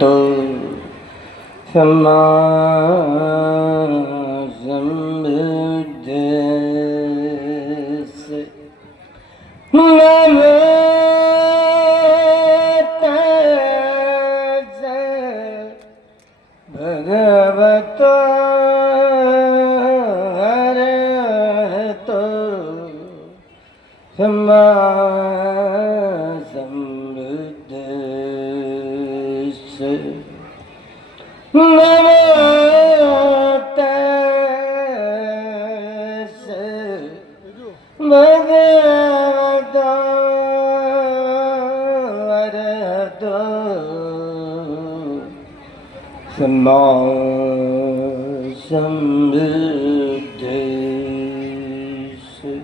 तो समाज समृद्ध से भगवतो हरतो समाज समृद्ध से नमो तस्से भगवतो अरहतो सम्मा समृद्ध से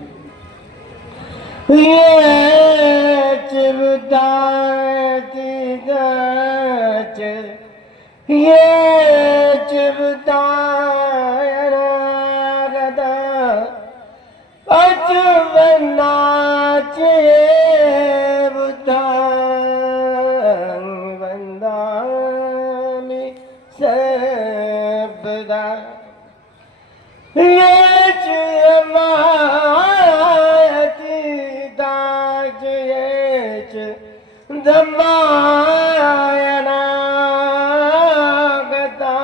धम्मायनागता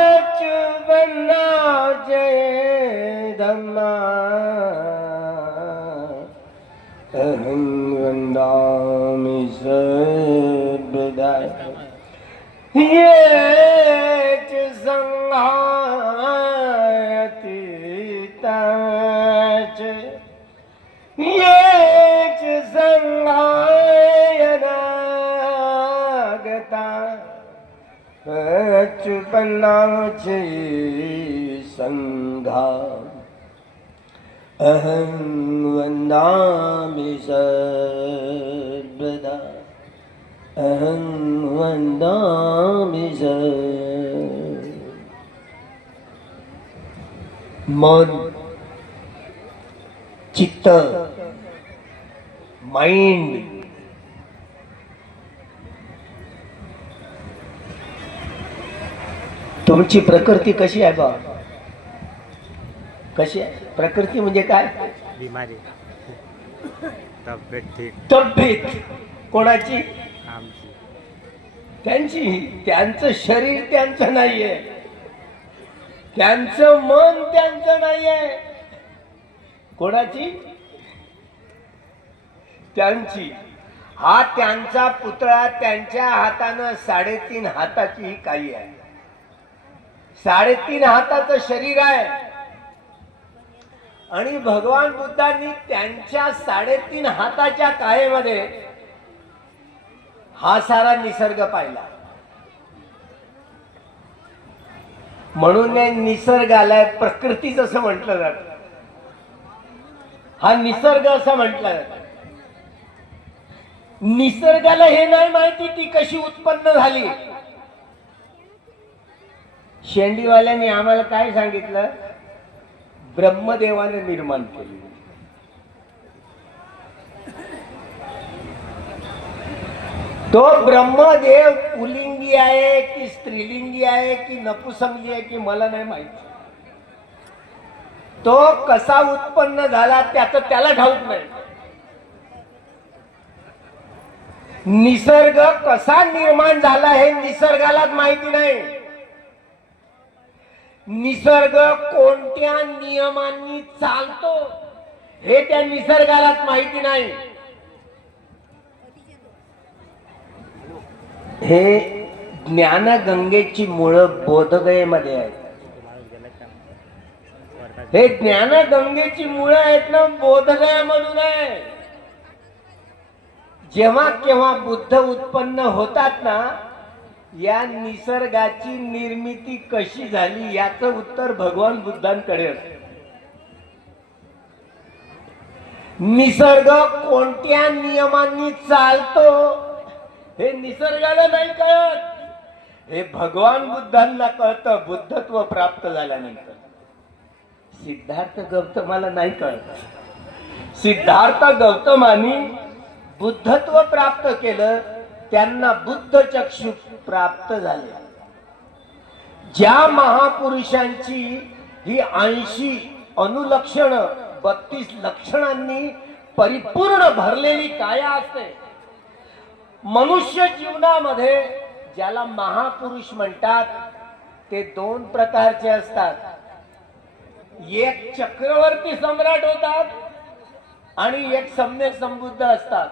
पचुबन्ना जय धम्मा अहं वन्दामि सर्वदा ये च संहायति च ये च संहायनागता पचुबन्ना जय संघा अहं वन्दामि सर्वदा अहं वन्दामि मन चित्त माइंड तुमची प्रकृती कशी आहे बा? कशी आहे प्रकृती म्हणजे काय? बिमारी तब्येत ठीक. तब्येत कोणाची? आमची. त्यांची. त्यांचं शरीर त्यांचं नाहीये, त्यांचं मन त्यांचं नाहीये. कोणाची? त्यांची. हा त्यांचा पुतळा त्यांच्या हातानं 3.5 हाताची ही काही आहे. 3.5 हाताचं शरीर आहे आणि भगवान बुद्धांनी त्यांच्या 3.5 हाताच्या काळेमध्ये हा सारा निसर्ग पाहिला. म्हणून निसर्गाला प्रकृतीच असं म्हटलं जातं. हा निसर्ग असं म्हटलं जातं. निसर्गाला हे नाही माहिती ती कशी उत्पन्न झाली. शेंडीवाल्यांनी आम्हाला काय सांगितलं? ब्रह्मदेवाने निर्माण केली. तो ब्रह्मदेव पुलिंगी आहे की स्त्रीलिंगी आहे की नपुसंगी आहे की मला नाही माहिती. तो कसा उत्पन्न झाला त्याचं त्याला ठाऊक नाही. निसर्ग कसा निर्माण झाला हे निसर्गालाच माहिती नाही. निसर्ग कोणत्या नियमांनी चालतो हे त्या निसर्गालाच माहिती नाही. हे ज्ञानगंगेची मुळं बोधगयेमध्ये आहेत. हे ज्ञानगंगेची मुळं आहेत ना बोधगयामधून आहे. जेव्हा केव्हा बुद्ध उत्पन्न होतात ना, या निसर्गाची निर्मिती कशी झाली याचं उत्तर भगवान बुद्धांकडे असते. निसर्ग कोणत्या नियमांनी चालतो हे निसर्गाला नाही कळत. हे भगवान बुद्धांना कळतं बुद्धत्व प्राप्त झाल्यानंतर. सिद्धार्थ गौतमाला नाही कळत. सिद्धार्थ गौतमानी बुद्धत्व प्राप्त केलं त्यांना बुद्ध चक्षु प्राप्त झाले. ज्या महापुरुषांची ही 80 अनुलक्षण 32 लक्षणांनी परिपूर्ण भरलेली काया असते, मनुष्य जीवनामध्ये ज्याला महापुरुष म्हणतात ते 2 प्रकारचे असतात. एक चक्रवर्ती सम्राट होतात आणि एक सम्यक संबुद्ध असतात.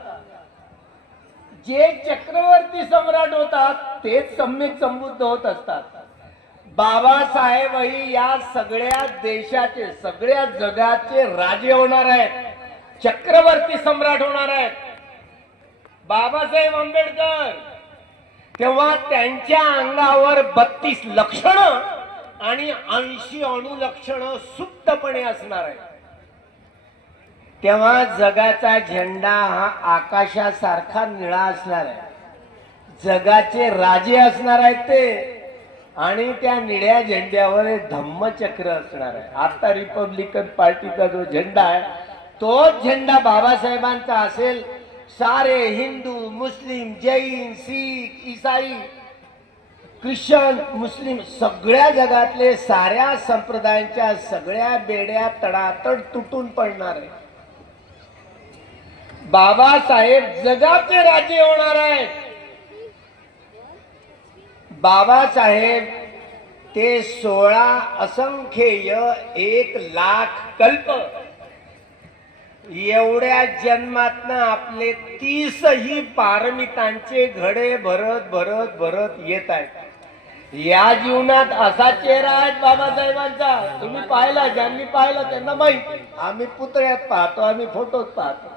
जे चक्रवर्ती सम्राट होतात तेच सम्यक संबुद्ध होत असतात. बाबासाहेबही या सगळ्या देशाचे सगळ्या जगाचे राजे होणार आहेत, चक्रवर्ती सम्राट होणार आहेत. बाबासाहेब आंबेडकर तेव्हा त्यांच्या अंगावर 32 लक्षण आणि 80 अणुलक्षण सुप्तपणे असणार आहे. तेव्हा जगाचा झेंडा हा आकाशासारखा निळा असणार आहे. जगाचे राजे असणार आहेत ते, आणि त्या निळ्या झेंड्यावर धम्मचक्र असणार आहे. आता रिपब्लिकन पार्टीचा जो झेंडा आहे तोच झेंडा बाबासाहेबांचा असेल. सारे हिंदू मुस्लिम जैन शीख ईसाई ख्रिश्चन मुस्लिम सगळ्या जगातले साऱ्या संप्रदायांच्या सगळ्या बेड्या तडातड तुटून पडणार आहे. बाबासाहेब जगाचे राजे होणार आहेत. बाबासाहेब ते 16 असंख्येय 1,00,000 कल्प एवढ्या जन्मातनं आपले 30 ही पारमितांचे घडे भरत भरत भरत येत आहेत. या जीवनात असा चेहरा आहे बाबासाहेबांचा, तुम्ही पाहिला, ज्यांनी पाहिला त्यांना माहिती. आम्ही पुतळ्यात पाहतो, आम्ही फोटोत पाहतो.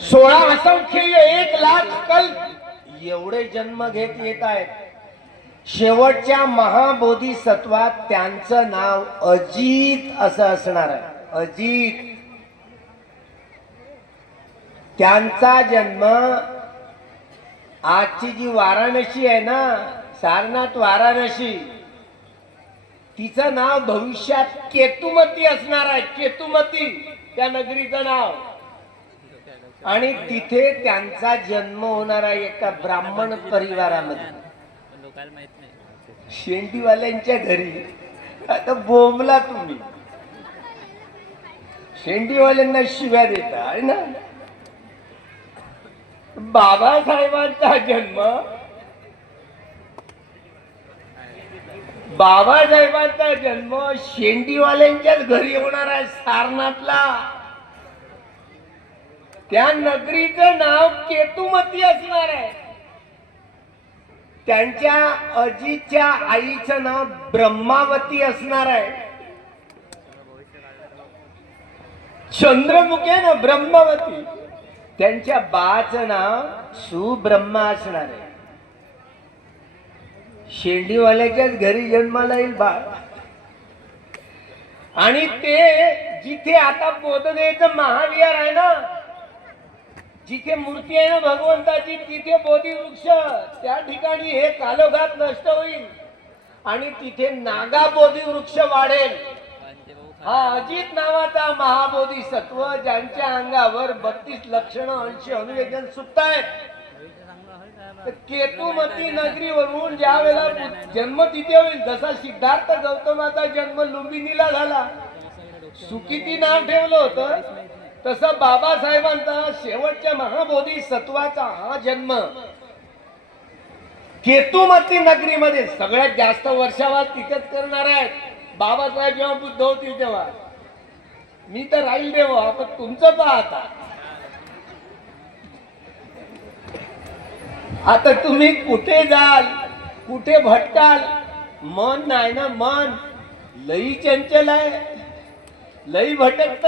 16 असंख्येय 1,00,000 कल्प एवढे जन्म घेत येत आहेत. शेवटच्या महाबोधिसत्वात त्यांचं नाव अजित असं असणार आहे. अजित. त्यांचा जन्म आजची जी वाराणसी आहे ना, सारनाथ वाराणसी, तिचं नाव भविष्यात केतुमती असणार आहे. केतुमती त्या नगरीचं नाव. आणि तिथे त्यांचा जन्म होणार आहे एका ब्राह्मण परिवारामध्ये, शेंडीवाल्यांच्या घरी. आता बोंबला तुम्ही, शेंडीवाल्यांना शिव्या देता आहे ना. बाबासाहेबांचा जन्म शेंडीवाल्यांच्याच घरी होणार आहे, सारनाथला. त्या नगरीचं नाव केतुमती असणार आहे. त्यांच्या अजितच्या आईचं नाव ब्रह्मावती असणार आहे. चंद्रमुखी आहे ना, ब्रह्मावती. त्यांच्या बाचं नाव सुब्रह्मा असणार आहे. शेंडीवाल्याच्याच घरी जन्माला येईल बाळ. आणि ते जिथे आता बोधगयेचं महाविहार आहे ना, जिथे मूर्ती आहे ना भगवंताची, तिथे बोधी वृक्ष, त्या ठिकाणी हे कालोघात नष्ट होईल आणि तिथे नागा बोधी वृक्ष वाढेल. हा अजित नावाचा महाबोधिसत्व ज्यांच्या अंगावर 32 लक्षण 80 अनुवेदन सुप्त आहेत. केतुमती नगरीवरून ज्या वेळेला जन्म तिथे होईल, जसा सिद्धार्थ गौतमाचा जन्म लुंबिनीला झाला, सुकिती नाव ठेवलं होतं, तसं बाबासाहेबांचा शेवटच्या महाबोधिसत्वाचा हा जन्म केतुमती नगरीमध्ये सगळ्यात जास्त वर्षावास तिथेच करणार आहेत. बाबासाहेब जेव्हा बुद्ध होतील तेव्हा. मी तर राहील देव, आपण तुमचं पाहता. आता तुम्ही कुठे जाल, कुठे भटकाल, मन नाही ना, मन लई चंचल आहे, लई भटकत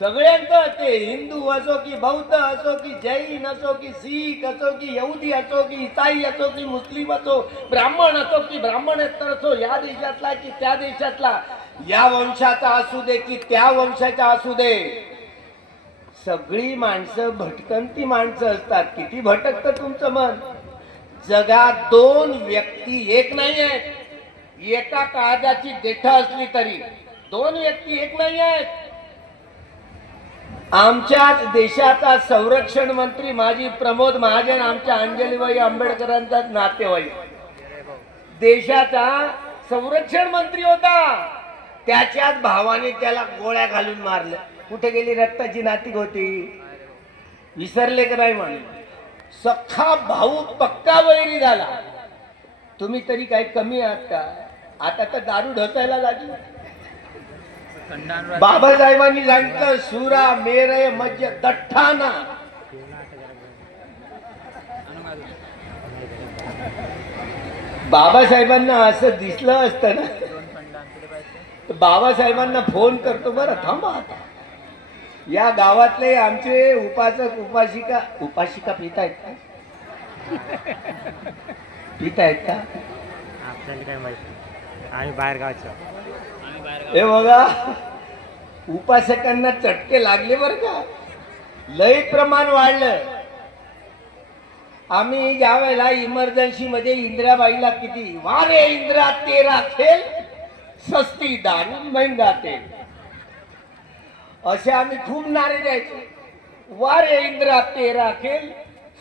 सगळ्यांचं. ते हिंदू असो की बौद्ध असो की जैन असो की शीख असो की यहुदी असो की ईसाई असो की मुस्लिम असो, ब्राह्मण असो की ब्राह्मणेतर असो, या देशातला की त्या देशातला, या वंशाचा असू दे की त्या वंशाचा असू दे, सगळी माणसं भटकंती माणसं असतात. किती भटकतं तुमचं मन. जगात 2 व्यक्ती एक नाही आहेत. एका काळजाची देठ असली तरी 2 व्यक्ती एक नाही आहेत. आमच्याच देशाचा संरक्षण मंत्री माजी प्रमोद महाजन आमच्या अंजलीबाई आंबेडकरांचा नातेवाईक देशाचा संरक्षण मंत्री होता. त्याच्याच भावाने त्याला गोळ्या घालून मारलं. कुठे गेली रक्ताची नाती होती, विसरले का नाही म्हणून. सख्खा भाऊ पक्का वैरी झाला. तुम्ही तरी काही कमी आहात का? आता तर दारू ढसायला लागली. बाबासाहेबांनी सांगितलं सुरा मेरे मध्य दठ्ठाना. बाबासाहेबांना असं दिसलं असतं ना, बाबासाहेबांना फोन करतो. बरं थांबा, आता या गावातले आमचे उपासक उपासिका पित आहेत का? पित आहेत का? आपल्याला काय माहिती, आम्ही बाहेर गावचं. हे बघा, उपासकांना चटके लागले बर का, लय प्रमाण वाढलं. आम्ही ज्या वेळेला इमर्जन्सी मध्ये इंदिराबाईला किती वारे इंदिरा तेरा खेल सस्ती दान महंगा तेल असे आम्ही खूप नारे द्यायचे. वारे इंदिरा तेरा खेल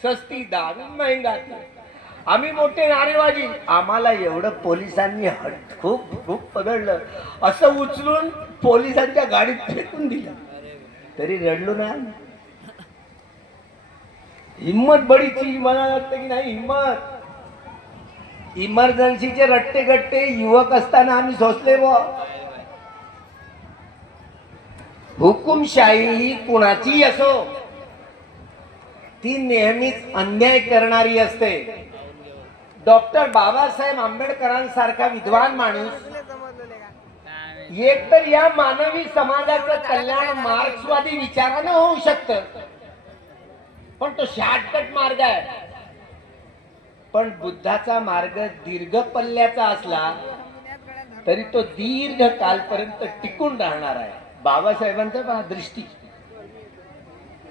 सस्ती दान महंगा तेल. आम्ही मोठे नारेबाजी. आम्हाला एवढं पोलिसांनी खूप खूप पदळलं. असं उचलून पोलिसांच्या गाडीत फेकून दिलं तरी रडलो ना. हिम्मत बडी चीज मला वाटतं की नाही. हिम्मत. इमर्जन्सीचे रट्टे गट्टे युवक असताना आम्ही सोचले बुवा. हुकुमशाही ही कुणाची असो ती नेहमीच अन्याय करणारी असते. डॉक्टर बाबासाहेब आंबेडकरांसारखा विद्वान माणूस एक तर या मानवी समाजाचं कल्याण मार्क्सवादी विचारानं होऊ शकतं, पण तो शॉर्टकट मार्ग आहे. पण बुद्धाचा मार्ग दीर्घ पल्ल्याचा असला तरी तो दीर्घ कालपर्यंत टिकून राहणार आहे. बाबासाहेबांचा पहा दृष्टी,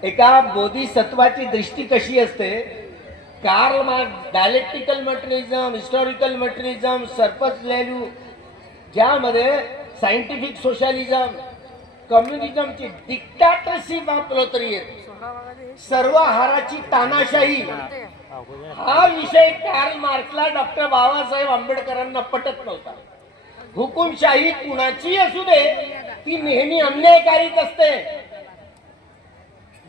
एका बोधिसत्वाची दृष्टी कशी असते. Karl Marx dialectical materialism, historical materialism, surplus value, ज्यामध्ये सायंटिफिक सोशलिझम, कम्युनिझमची डिक्टॅटरशिप आपलं येते, सर्व हाराची तानाशाही, हा विषय कार्ल मार्क्सला डॉक्टर बाबासाहेब आंबेडकरांना पटत नव्हता. हुकुमशाही कुणाची असू दे ती नेहमी अन्यायकारीच असते.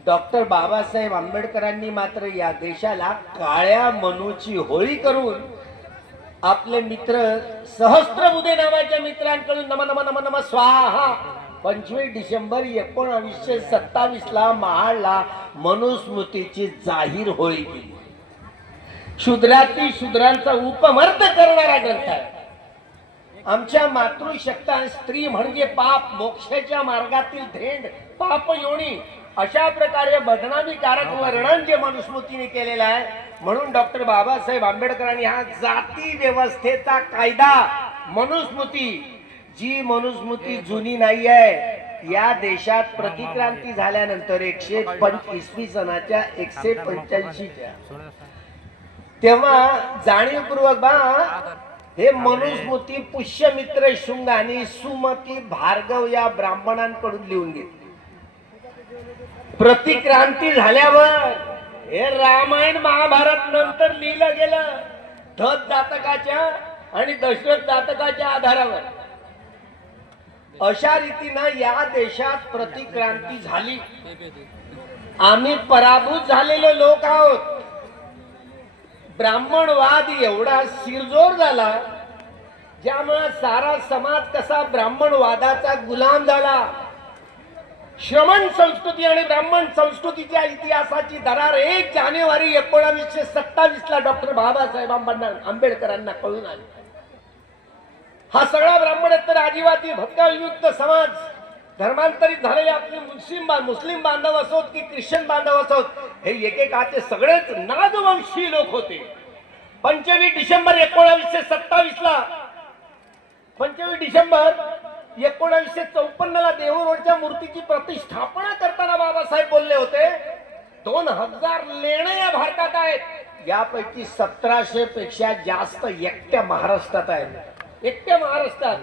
डॉक्टर बाबासाहेब आंबेडकरांनी मात्र या देशाला काळ्या मनूची होळी करून आपले मित्र सहस्त्रबुद्धे नावाच्या मित्रांकडून नम नम नम नम स्वाहा 25 डिसेंबर 1927 ला महाडला मनुस्मृतीची जाहीर होळी केली. शूद्राती शूद्रांचा उपमर्द करणारा ग्रंथ आहे. आमच्या मातृशक्ता स्त्री म्हणजे पाप, मोक्षाच्या मार्गातील धेंड, पाप योनी, अशा प्रकारे बदनामीकारक वर्णन जे मनुस्मृतीने केलेलं आहे. म्हणून डॉक्टर बाबासाहेब आंबेडकरांनी हा जाती व्यवस्थेचा कायदा मनुस्मृती, जी मनुस्मृती जुनी नाही आहे, या देशात प्रतिक्रांती झाल्यानंतर 125 सनाच्या 185 तेव्हा जाणीवपूर्वक बा हे मनुस्मृती पुष्यमित्र शुंग आणि सुमती भार्गव या ब्राह्मणांकडून लिहून घेतली. प्रतिक्रांती झाल्यावर हे रामायण महाभारत नंतर लिहिलं गेलं धत जातकाच्या आणि दशरथ जातकाच्या आधारावर. अशा रीतीनं या देशात प्रतिक्रांती झाली. आम्ही पराभूत झालेले लोक आहोत. ब्राह्मणवाद एवढा शिरजोर झाला ज्यामुळे सारा समाज कसा ब्राह्मणवादाचा गुलाम झाला. श्रमण संस्कृती आणि ब्राह्मण संस्कृतीच्या इतिहासाची दरार 1 जानेवारी 1927 ला डॉक्टर बाबासाहेब आंबेडकरांना कळून आली. हा सगळा ब्राह्मणेतर आदिवासी भटकाविमुक्त समाज, धर्मांतरित झालेले आपले मुस्लिम बांधव असोत की ख्रिश्चन बांधव असोत, हे एकेकाचे सगळेच नागवंशी लोक होते. 25 डिसेंबर 1927 ला 25 डिसेंबर 1954 ला देहू रोडच्या मूर्तीची प्रतिष्ठापना करताना बाबासाहेब बोलले होते 2000 लेणे या भारतात आहेत, यापैकी 1700 पेक्षा जास्त एकट्या महाराष्ट्रात आहेत. एकट्या महाराष्ट्रात.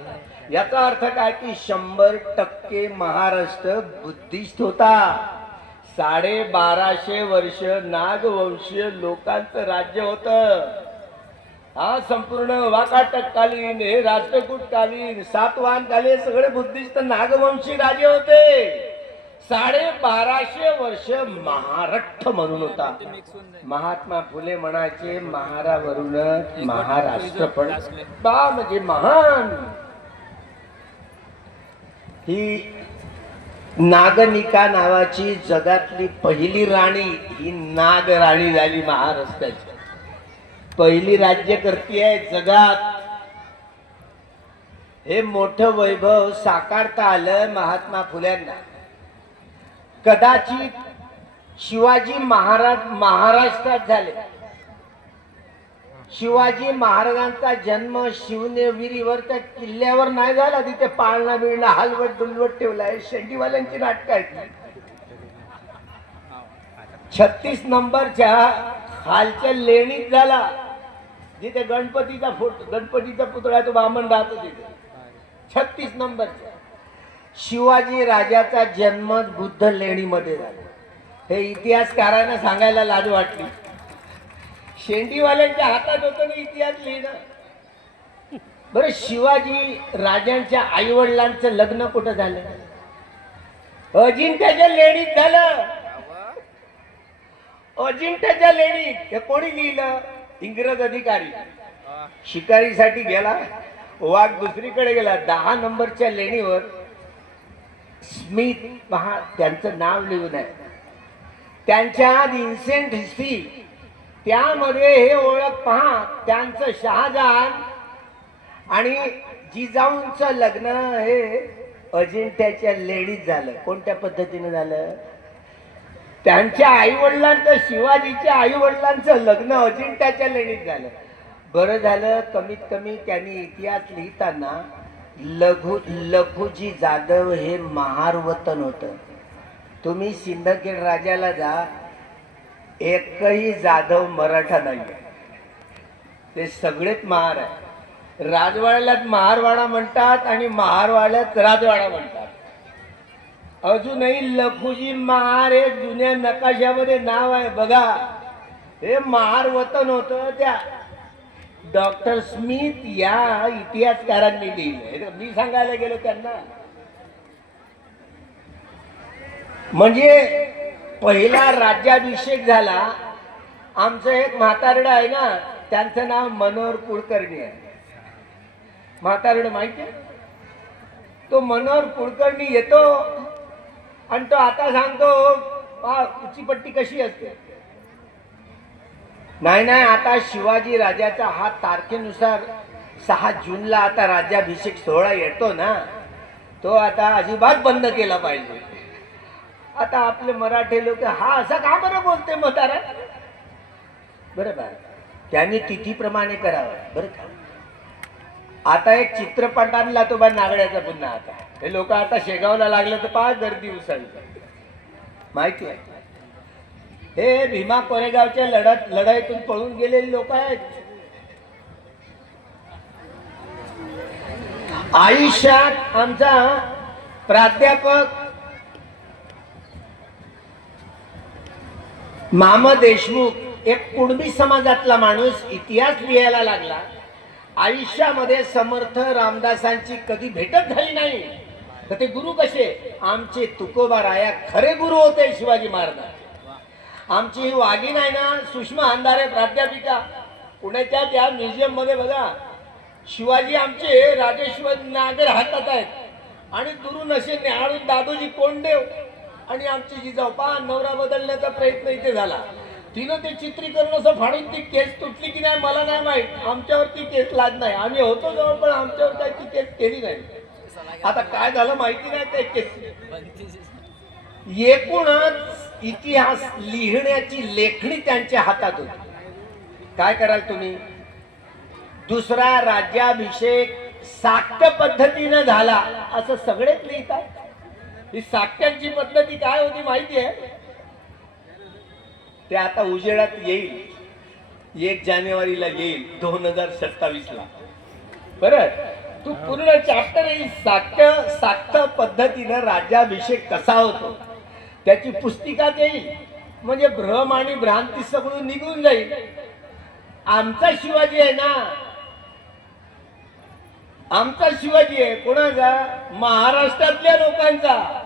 याचा अर्थ काय की 100% महाराष्ट्र बुद्धिस्ट होता. 1250 वर्ष नागवंशीय लोकांचं राज्य होतं. हा संपूर्ण वाकाटककालीन, हे राष्ट्रकूटकालीन, सातवाहनकालीन सगळे बुद्धिस्ट नागवंशी राजे होते. 1250 वर्ष महाराष्ट्र म्हणून होता. महात्मा फुले म्हणायचे महारावरून महाराष्ट्र पण बा म्हणजे महान. ही नागनिका नावाची जगातली पहिली राणी ही नाग राणी झाली. महाराष्ट्राची पहिली राज्यकर्ती आहे जगात. हे मोठं वैभव साकारता आलं महात्मा फुल्यांना. कदाचित शिवाजी महाराज महाराष्ट्रात झाले. शिवाजी महाराजांचा जन्म शिवनेरीवर त्या किल्ल्यावर नाही झाला. तिथे पाळणा बिळणा हलवट डुलवट ठेवलाय. शेंडीवाल्यांची नाटक आहेत. 36 नंबरच्या खालच्या लेणीत झाला, जिथे गणपतीचा पुतळा तो बामण राहतो तिथे. 36 नंबरच्या शिवाजी राजाचा जन्म बुद्ध लेणीमध्ये झाला. हे इतिहासकारांना सांगायला लाज वाटली. शेंडीवाल्यांच्या हातात होतं ना इतिहास लिहिणं. बरं, शिवाजी राजांच्या आई वडिलांचं लग्न कुठं झालं? अजिंठ्याच्या लेणीत झालं. अजिंठ्याच्या लेणीत. हे कोणी लिहिलं? इंग्रज अधिकारी. शिकारीसाठी गेला, वाघ दुसरीकडे गेला. 10 नंबरच्या लेणीवर स्मिथ पहा त्यांचं नाव लिहून आहे. त्यांच्या इन्सेंट हिस्ट्री त्यामध्ये हे ओळख पहा. त्यांचं शहाजहान आणि जिजाऊंचं लग्न हे अजिंठ्याच्या लेणीत झालं. कोणत्या पद्धतीने झालं? त्यांच्या आई वडिलांचं, शिवाजीच्या आई वडिलांचं लग्न अजिंठ्याच्या लेणीत झालं. बरं झालं, कमीत कमी त्यांनी इतिहास लिहिताना लखुजी जाधव हे महार वतन होतं. तुम्ही सिंदखेड राजाला जा, एकही जाधव मराठा नाही. ते सगळेच महार आहे. राजवाड्यालाच महारवाडा म्हणतात आणि महारवाड्यात राजवाडा म्हणतात. अजूनही लखुजी महार हे जुन्या नकाशामध्ये नाव आहे बघा. हे महार वतन होतं. त्या डॉक्टर स्मिथ या इतिहासकारांनी लिहिलं. मी सांगायला गेलो त्यांना. म्हणजे पहिला राज्याभिषेक झाला. आमचं एक म्हातारडं आहे ना, त्यांचं नाव मनोहर कुलकर्णी आहे. म्हातारडं माहिती आहे? तो मनोहर कुलकर्णी येतो आणि तो आता सांगतो उचीपट्टी कशी असते. नाही, आता शिवाजी राजाचा हा तारखेनुसार 6 जूनला आता राज्याभिषेक सोहळा येतो ना, तो आता अजिबात बंद केला पाहिजे. आता आपले मराठी लोक हा असा का बरं बोलते म्हातारा? बरोबर, त्यांनी तिथीप्रमाणे करावं. बरं का, आता एक चित्रपट आणला तो बा नागड्याचा पुन्हा. आता हे लोक आता शेगावला लागलं तर पहा गर्दी उसळली. माहिती आहे, हे भीमा कोरेगावच्या लढाईतून पळून गेलेले लोक आहेत. आयुष्यात आमचा प्राध्यापक मामा देशमुख एक कुणबी समाजातला माणूस इतिहास लिहायला लागला. आयुष्यामध्ये समर्थ रामदासांची कधी भेटच झाली नाही. तर ते गुरु कसे? आमचे तुकोबा राया खरे गुरु होते शिवाजी महाराज. आमची ही वाघीण आहे ना, सुषमा अंधारे प्राध्यापिका, पुण्याच्या त्या म्युझियम मध्ये बघा, शिवाजी आमचे राजेश्वर नागर हातात आहेत आणि दुरून असे न्याहाळून दादोजी कोंडदेव आणि आमची जिजाऊ पहा. नवरा बदलण्याचा प्रयत्न इथे झाला. तिनं ते चित्रीकरण असं फाडून ती केस तुटली की नाही मला नाही माहित. आमच्यावरती केस लाद नाही. आम्ही होतो जवळ पण आमच्यावर काही ती केस केली नाही. आता काय झालं माहिती नाही. ते केस एकूणच इतिहास लिहिण्याची लेखणी त्यांच्या हातात होती. काय कराल तुम्ही? दुसरा राज्याभिषेक साक्य पद्धतीने झाला असं सगळेच लिहितात. ही साक्यांची पद्धती काय होती माहिती आहे? ते आता उजेडात येईल. 1 जानेवारीला येईल 2027 ला. बरं, तू पूर्ण चॅप्टर येईल साक्य पद्धतीनं राज्याभिषेक कसा होतो. त्याची पुस्तिका देईल, म्हणजे भ्रम आणि भ्रांती सगळं निघून जाईल. आमचा शिवाजी आहे ना, आमचा शिवाजी आहे. कोणाचा? महाराष्ट्रातल्या लोकांचा.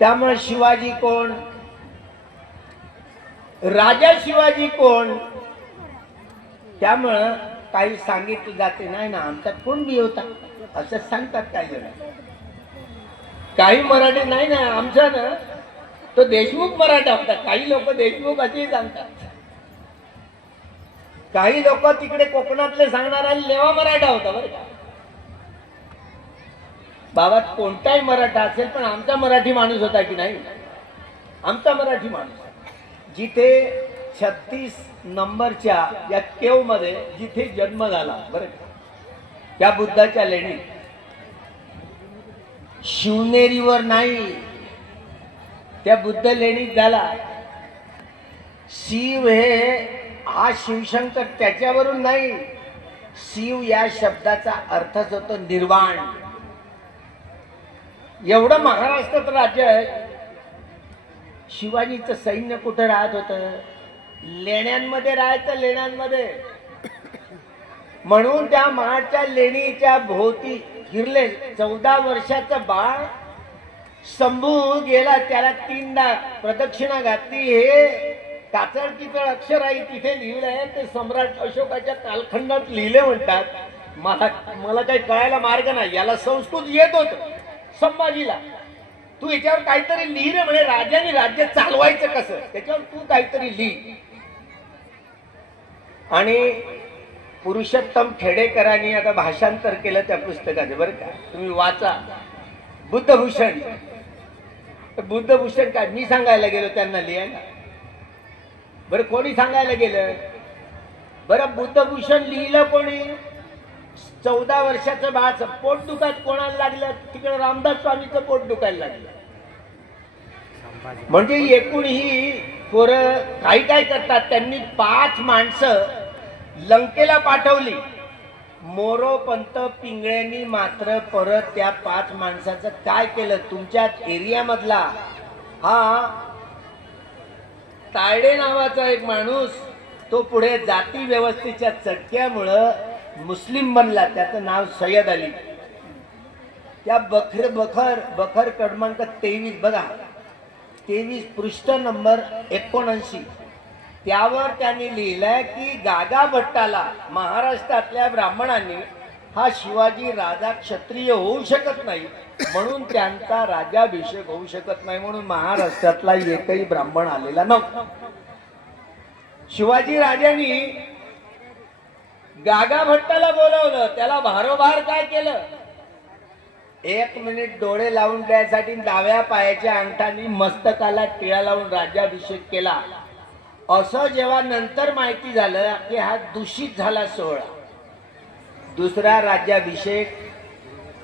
त्यामुळे शिवाजी कोण, राजा शिवाजी कोण, त्यामुळं काही सांगितलं जाते नाही ना, आमच्यात कोण बी होता असं सांगतात काही जण. काही मराठी नाही ना, आमचा ना तो देशमुख मराठा होता. काही लोक देशमुख असेही सांगतात. काही लोक तिकडे कोकणातले सांगणार आणि लेवा मराठा होता बरं का. बाबा कोणताही मराठा असेल, पण आमचा मराठी माणूस होता की नाही? आमचा मराठी माणूस. जिथे 36 नंबरच्या या केव मध्ये जिथे जन्म झाला बरं का, त्या बुद्धाच्या लेणीत, शिवनेरीवर नाही, त्या बुद्ध लेणीत झाला. शिव हे हा शिवशंकर त्याच्यावरून नाही. शिव या शब्दाचा अर्थच होतो निर्वाण. एवढं महाराष्ट्रात राज्य आहे. शिवाजीचं सैन्य कुठं राहत होतं? लेण्यांमध्ये राहायचं, लेण्यांमध्ये. म्हणून त्या महाडच्या लेणीच्या भोवती फिरले. 14 वर्षाचं बाळ शंभू गेला, त्याला 3दा प्रदक्षिणा घातली. हे काचळ किचळ अक्षर आहे, तिथे लिहिलंय. ते सम्राट अशोकाच्या कालखंडात लिहिले म्हणतात. मला काही कळायला मार्ग नाही. याला संस्कृत येत होत संभाजीला. तू याच्यावर काहीतरी लिहि रे म्हणे, राजाने राज्य चालवायचं कसं, त्याच्यावर तू काहीतरी लिहि. आणि पुरुषोत्तम खेडेकरांनी आता भाषांतर केलं त्या पुस्तकाचं बरं का, तुम्ही वाचा. बुद्धभूषण. बुद्धभूषण काय मी सांगायला गेलो त्यांना लिहायला? बरं कोणी सांगायला गेलं बरं? बुद्धभूषण लिहिलं कोणी? 14 वर्षाचं बाळाचं पोट दुखात कोणाला लागलं? तिकडे रामदास स्वामीचं पोट दुखायला लागलं. म्हणजे एकूण ही पोरं काही काय करतात, त्यांनी 5 माणसं लंकेला पाठवली. मोरोपंत पिंगळ्यांनी मात्र परत त्या 5 माणसाचं काय केलं? तुमच्या एरियामधला हा तायडे नावाचा एक माणूस, तो पुढे जाती व्यवस्थेच्या चटक्यामुळं मुस्लिम बनला. त्याचं नाव सय्यद अली. त्या बखर क्रमांक 23 बघा, 23 पृष्ठ नंबर 79, त्यावर त्यांनी लिहिलंय की गागा भट्टाला महाराष्ट्रातल्या ब्राह्मणांनी हा शिवाजी राजा क्षत्रिय होऊ शकत नाही, म्हणून त्यांचा राज्याभिषेक होऊ शकत नाही, म्हणून महाराष्ट्रातला एकही ब्राह्मण आलेला नव्हता. शिवाजी राजांनी गागा भट्टाला बोलवलं. त्याला भारोभार काय केलं? 1 मिनिट डोळे लावून द्यायसाठी डाव्या पायाच्या अंगठानी मस्तकाला टिळा लावून राज्याभिषेक केला. असं जेव्हा नंतर माहिती झालं की हा दूषित झाला सोहळा. दुसरा राज्याभिषेक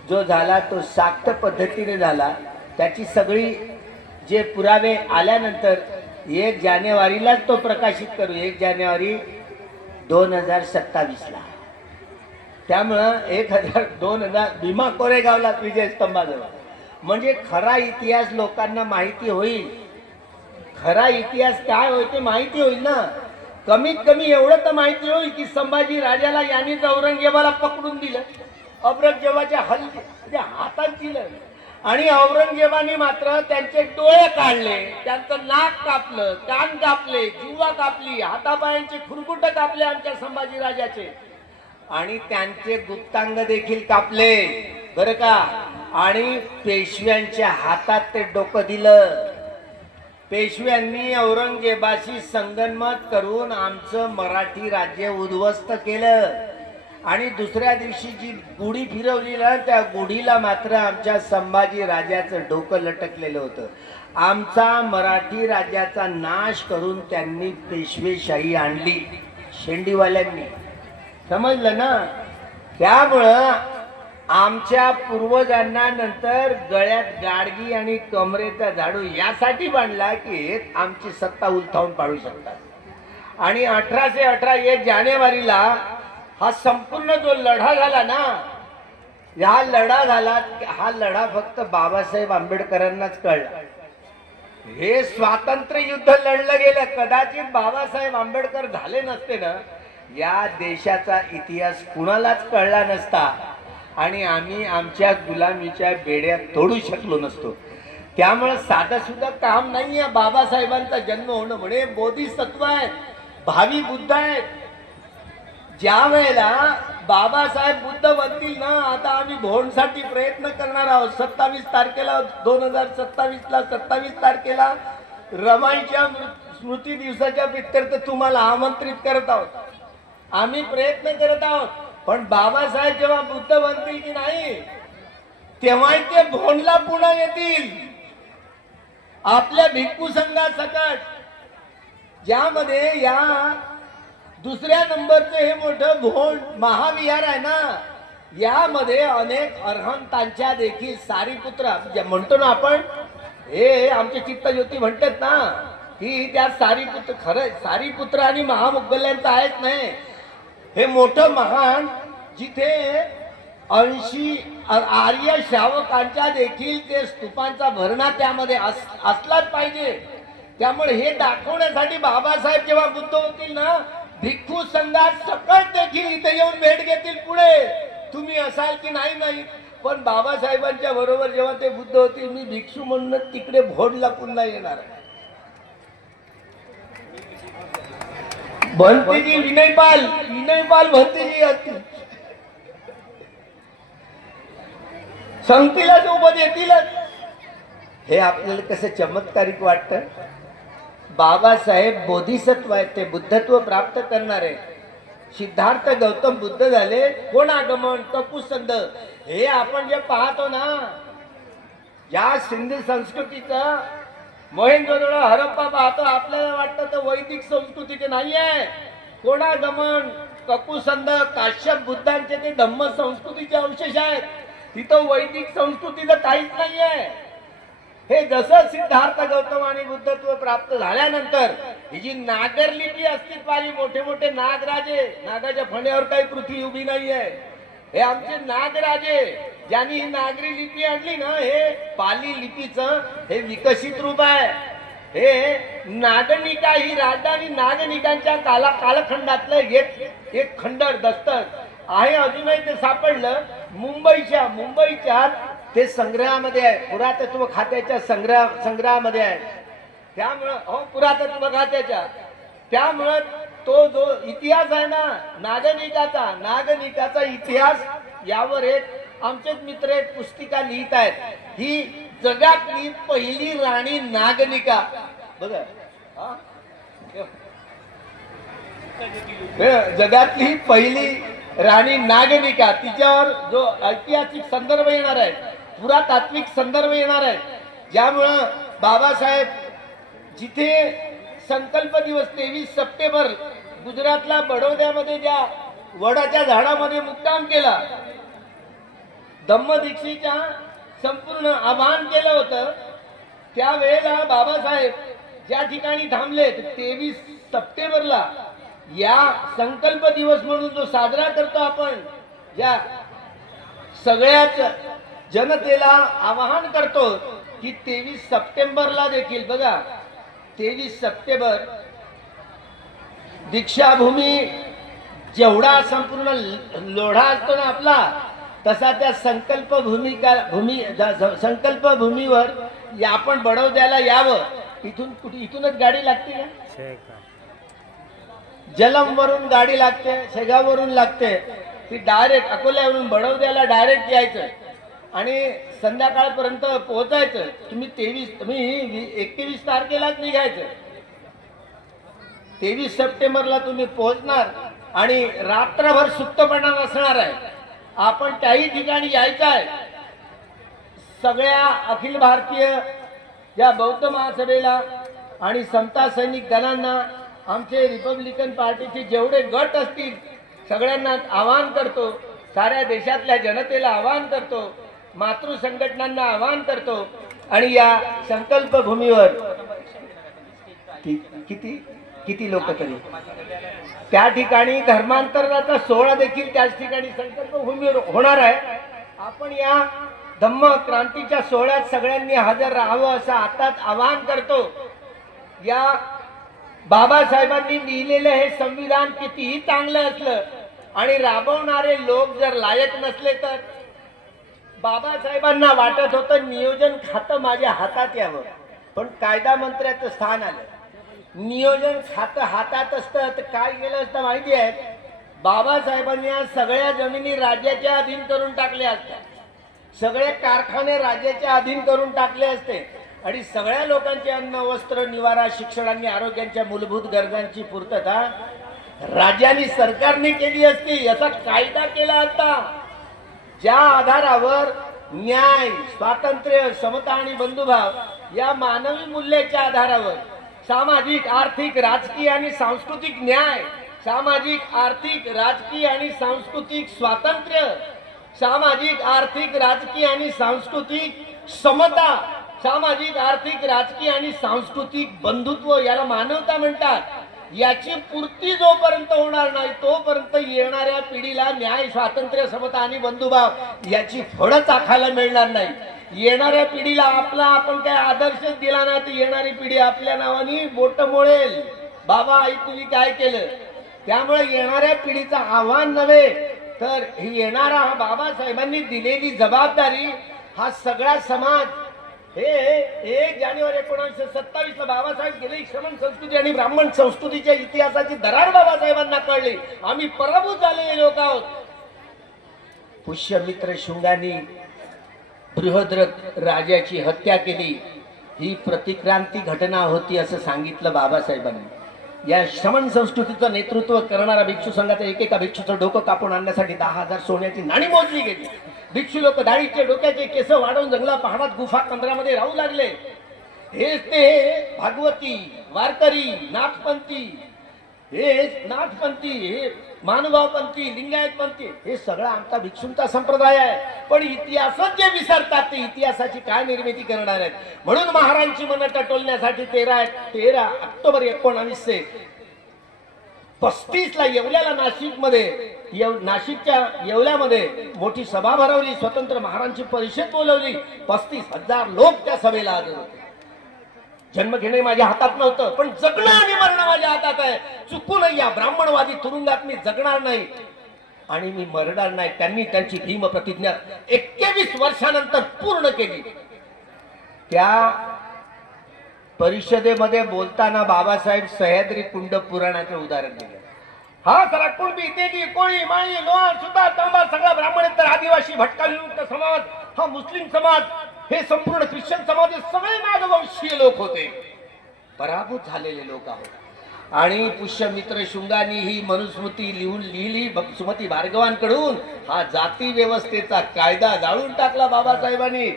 जो झाला तो साक्त पद्धतीने झाला. त्याची सगळी जे पुरावे आल्यानंतर 1 जानेवारीलाच तो प्रकाशित करू, 1 जानेवारी 2027 ला. त्यामुळं 2000 भीमा कोरेगावला विजयस्तंभाजवळ. म्हणजे खरा इतिहास लोकांना माहिती होईल. खरा इतिहास काय होईल ते माहिती होईल ना. कमीत कमी एवढं तर माहिती होईल की संभाजी राजाला यांनीच औरंगजेबाला पकडून दिलं, औरंगजेबाच्या हातात दिलं, आणि औरंगजेबाने मात्र त्यांचे डोळे काढले, त्यांचं नाक कापलं, कान कापले, जिव्हा कापली, हातापायांचे खुरकुट कापले आमच्या संभाजी राजाचे, आणि त्यांचे गुप्तांग देखील कापले बरं का. आणि पेशव्यांच्या हातात ते डोकं दिलं. पेशव्यांनी औरंगजेबाशी संगनमत करून आमचं मराठी राज्य उद्ध्वस्त केलं. आणि दुसऱ्या दिवशी जी गुढी फिरवली ना, त्या गुढीला मात्र आमच्या संभाजी राजाचं डोकं लटकलेलं होतं. आमचा मराठी राज्याचा नाश करून त्यांनी पेशवेशाही आणली शेंडीवाल्यांनी. समजलं ना. त्यामुळं आमच्या पूर्वजांना नंतर गळ्यात गाडगी आणि कमरेचा झाडू यासाठी बांधला की आमची सत्ता उलथावून पाडू शकतात. आणि 1818 1 जानेवारीला हा संपूर्ण जो लढा झाला ना, हा लढा झाला, हा लढा फक्त बाबासाहेब आंबेडकरांनाच कळला. हे स्वातंत्र्य युद्ध लढलं गेलं, कदाचित बाबासाहेब आंबेडकर झाले नसते ना, या देशाचा इतिहास कुणालाच कळला नसता आणि आम्ही आमच्या गुलामीच्या बेड्या तोडू शकलो नसतो. त्यामुळे साधं सुद्धा काम नाहीये बाबासाहेबांचा जन्म होणं. म्हणे बोधिसत्व आहे, भावी बुद्ध आहेत. ज्या वेळेला बाबासाहेब बुद्ध बनतील ना, आता आम्ही भोंडसाठी प्रयत्न करणार आहोत. 27 तारखेला 2027ला 27 तारखेला रमाईच्या स्मृती दिवसाच्या प्रित्यर्थ तुम्हाला आमंत्रित करत आहोत. आम्ही प्रयत्न करत आहोत. पण बाबासाहेब जेव्हा बुद्ध बनतील की नाही, तेव्हा ते भोंडला पुन्हा येतील आपल्या भिक्खू संघासकट, ज्यामध्ये या दुसऱ्या नंबरचं हे मोठं भोंड महाविहार आहे ना, यामध्ये अनेक अरहंतांच्या देखील सारीपुत्र म्हणतो ना आपण, हे आमचे चित्तज्योती म्हणतात ना की त्या सारीपुत्र, खरं सारीपुत्र आणि महामुद्गल्यांचं आहेच नाही. हे मोठं महान जिथे 80 आर्य श्रावकांच्या देखील ते स्तूपांचा भरणा त्यामध्ये असलाच पाहिजे. त्यामुळे हे दाखवण्यासाठी बाबासाहेब जेव्हा बुद्ध होतील ना, भिक्खू संघात सकट देखील इथे येऊन भेट घेतील. पुढे तुम्ही असाल की नाही नाही, पण बाबासाहेबांच्या बरोबर जेव्हा ते बुद्ध होतील, मी भिक्षू म्हणून तिकडे भोंडला पुन्हा येणार. भंतेजी विनयपाल भंतेजी असतील, संगतीला सोबत येतीलच. हे आपल्याला कसं चमत्कारिक वाटतं. बाबासाहेब बोधिसत्व आहेत, ते बुद्धत्व प्राप्त करणारे. सिद्धार्थ गौतम बुद्ध झाले, कोण आगमन ककुसंद. हे आपण जे पाहतो ना, या सिंधू संस्कृतीचं मोहेंजोदडो हरप्पा पाहतो, आपल्याला वाटतं तर वैदिक संस्कृतीचे नाही आहे. कोणागमन ककुसंद काश्यप बुद्धांचे ते धम्म संस्कृतीचे अवशेष आहेत. तिथं वैदिक संस्कृतीचं काहीच नाही आहे. हे जसं सिद्धार्थ गौतम आणि बुद्धत्व प्राप्त झाल्यानंतर ही जी नागर लिपी अस्तित्वात आली, मोठे मोठे नागराजे, नागाच्या फण्यावर काही पृथ्वी उभी नाही आहे, हे आमचे नागराजे ज्यांनी ही नागरी लिपी आणली ना, हे पाली लिपीचं हे विकसित रूप आहे. हे नागनिका ही राजधानी नागनिकांच्या कालखंडातलं एक खंडर दस्तक आहे. अजूनही ते सापडलं मुंबईच्या ते संग्रहामध्ये आहे, पुरातत्व खात्याच्या संग्रहामध्ये आहे. त्यामुळं पुरातत्व खात्याच्या, त्यामुळं तो जो इतिहास आहे ना नागनिकाचा इतिहास, यावर एक आमचेच मित्र एक पुस्तिका लिहित आहेत. ही जगातली पहिली राणी नागनिका बघा, जगातली पहिली राणी नागनिका, तिच्यावर जो ऐतिहासिक संदर्भ येणार आहे, पुरातात्विक संदर्भ येणार आहे. ज्यामुळं बाबासाहेब जिथे संकल्प दिवस 23 सप्टेंबर गुजरातला बडोद्यामध्ये ज्या वडाच्या झाडामध्ये मुक्काम केला, धम्मदीक्षेच्या संपूर्ण आवाहन केलं होतं, त्यावेळेला बाबासाहेब ज्या ठिकाणी थांबले 23 सप्टेंबरला या संकल्प दिवस म्हणून जो साजरा करतो आपण, ज्या सगळ्याच जनतेला आवाहन करतो की 23 सप्टेंबरला देखील बघा, 23 सप्टेंबर दीक्षाभूमी जेवढा संपूर्ण लोढा असतो ना आपला, तसा त्या संकल्प भूमीवर आपण बडोद्याला यावं. इथूनच गाडी लागते का? जलम वरून गाडी लागते, शेगाववरून लागते, ती डायरेक्ट अकोल्यावरून बडोद्याला डायरेक्ट यायचं आणि संध्याकाळपर्यंत पोहोचायचं. तुम्ही 21 तारखेलाच निघायचं. 23 सप्टेंबरला तुम्ही पोहोचणार आणि रात्रभर सुप्तपणा नसणार आहे. आपण त्याही ठिकाणी यायचं आहे. सगळ्या अखिल भारतीय या बौद्ध महासभेला आणि समता सैनिक दलांना, आमचे रिपब्लिकन पार्टीचे जेवढे गट असतील सगळ्यांना आवाहन करतो, साऱ्या देशातल्या जनतेला आवाहन करतो, मातृ संघटनांना आवाहन करतो आणि या संकल्प भूमीवर किती लोक तरी त्या ठिकाणी धर्मांतराचा सोहळा देखील त्याच ठिकाणी संकल्प भूमीवर होणार आहे. आपण या धम्म क्रांतीच्या सोहळ्यात सगळ्यांनी हजर राहावं असं आताच आवाहन करतो. या बाबासाहेबांनी लिहिलेलं हे संविधान कितीही चांगलं असलं आणि राबवणारे लोक जर लायक नसले तर बाबासाहेबांना वाटत होतं नियोजन खातं माझ्या हातात यावं, पण कायदा मंत्र्याचं स्थान आलं. नियोजन खातं हातात असतं तर काय केलं असतं माहिती आहे? बाबासाहेबांनी या सगळ्या जमिनी राज्याच्या अधीन करून टाकल्या असत्या, सगळे कारखाने राज्याच्या अधीन करून टाकले असते आणि सगळ्या लोकांचे अन्न, वस्त्र, निवारा, शिक्षण आणि आरोग्याच्या मूलभूत गरजांची पूर्तता राज्याने सरकारने केली असती. याचा कायदा केला असता ज्या आधारावर न्याय, स्वातंत्र्य, समता आणि बंधुभाव या मानवी मूल्याच्या आधारावर सामाजिक, आर्थिक, राजकीय आणि सांस्कृतिक न्याय, सामाजिक, आर्थिक, राजकीय आणि सांस्कृतिक स्वातंत्र्य, सामाजिक, आर्थिक, राजकीय आणि सांस्कृतिक समता, सामाजिक, आर्थिक, राजकीय आणि सांस्कृतिक बंधुत्व याला मानवता म्हणतात. याची पूर्ती जोपर्यंत होणार नाही तोपर्यंत येणाऱ्या पिढीला न्याय, स्वातंत्र्य, समता आणि बंधुभाव याची फळं चाखायला मिळणार नाही. येणाऱ्या पिढीला आपला आपण काय आदर्शच दिला नाही तर येणारी पिढी आपल्या नावाने बोट मोळेल, बाबा आई तुम्ही काय केलं. त्यामुळे येणाऱ्या पिढीचं आव्हान नव्हे तर ही येणारा हा बाबासाहेबांनी दिलेली जबाबदारी हा सगळा समाज हे 1 जानेवारी 1927 ला बाबासाहेब गेले. श्रमण संस्कृती आणि ब्राह्मण संस्कृतीच्या इतिहासाची दरार बाबासाहेबांना कळली. आम्ही पराभूत झालेले लोक आहोत. पुष्यमित्र शुंगांनी बृहद्रथ राजाची हत्या केली, ही प्रतिक्रांती घटना होती असं सांगितलं बाबासाहेबांनी. या श्रमण संस्कृतीचं नेतृत्व करणारा भिक्षू संघाचा एकेका भिक्षूचं डोकं कापून आणण्यासाठी 10,000 सोन्याची नाणी मोजली गेली. भिक्षू लोक दाढीचे, डोक्याचे केस वाढवून जंगला पहाडात गुफा केंद्रामध्ये राहू लागले. हेच ते भागवती, वारकरी, नाथपंथी, हे मानुभावपंथी, लिंगायतपंथी, हे सगळं आमचा भिक्षूंचा संप्रदाय आहे. पण इतिहासच जे विसरतात ते इतिहासाची काय निर्मिती करणार आहेत. म्हणून महाराजांची मनं टटोलण्यासाठी 13 ऑक्टोबर 1935 ला येवल्याला नाशिकच्या येवल्यामध्ये मोठी सभा भरवली. स्वतंत्र महाराजांची परिषद बोलवली. 35,000 लोक त्या सभेला आले होते. जन्म घेणे माझ्या हातात नव्हतं, पण जगणं आणि मरणं माझ्या हातात आहे. चुकून या ब्राह्मणवादी तुरुंगात मी जगणार नाही आणि मी मरणार नाही. त्यांनी त्यांची भीम प्रतिज्ञा 21 वर्षानंतर पूर्ण केली. त्या परिषदेमध्ये बोलताना बाबासाहेब सह्याद्री कुंड पुराणाचे उदाहरण दिले. हा सगळा कुणबी, तेली, कोळी, माळी, लोहार, सुतार, तांबा सगळा ब्राह्मणेतर, आदिवासी, भटका, विमुक्त समाज, हा मुस्लिम समाज, हे संपूर्ण ख्रिश्चन समाज, सगळे नागवंशीय लोक होते. पराभूत झालेले लोक आहोत. आणि पुष्यमित्र शुंगांनी ही मनुस्मृती लिहिली सुमती भार्गवांकडून. हा जाती व्यवस्थेचा कायदा जाळून टाकला बाबासाहेबांनी.